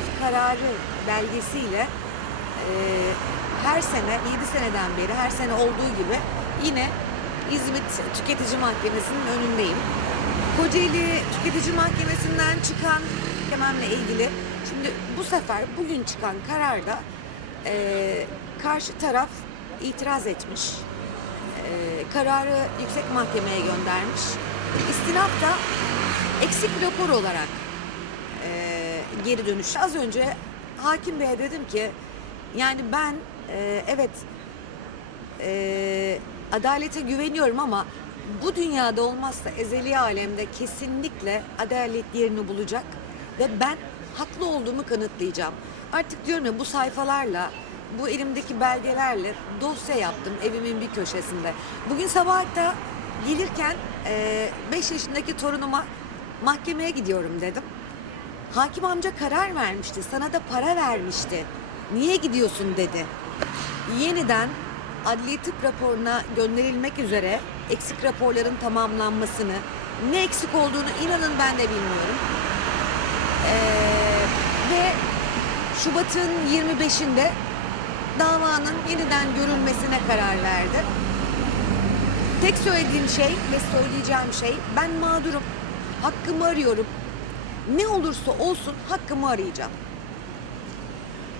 istinaf kararı belgesiyle e, her sene 7 seneden beri her sene olduğu gibi yine İzmit Tüketici Mahkemesi'nin önündeyim. Kocaeli Tüketici Mahkemesi'nden çıkan mahkememle ilgili şimdi bu sefer bugün çıkan kararda e, karşı taraf itiraz etmiş. E, kararı yüksek mahkemeye göndermiş. İstinaf da eksik rapor olarak geri dönüş. Az önce hakim beye dedim ki yani ben e, evet e, adalete güveniyorum ama bu dünyada olmazsa ezeli alemde kesinlikle adalet yerini bulacak ve ben haklı olduğumu kanıtlayacağım. Artık diyorum ya bu sayfalarla bu elimdeki belgelerle dosya yaptım evimin bir köşesinde. Bugün sabah hatta gelirken 5 yaşındaki torunuma mahkemeye gidiyorum dedim. Hakim amca karar vermişti. Sana da para vermişti. Niye gidiyorsun dedi. Yeniden adli tıp raporuna gönderilmek üzere eksik raporların tamamlanmasını, ne eksik olduğunu inanın ben de bilmiyorum. Ee, ve Şubat'ın 25'inde davanın yeniden görülmesine karar verdi. Tek söylediğim şey ve söyleyeceğim şey ben mağdurum. Hakkımı arıyorum. Ne olursa olsun hakkımı arayacağım.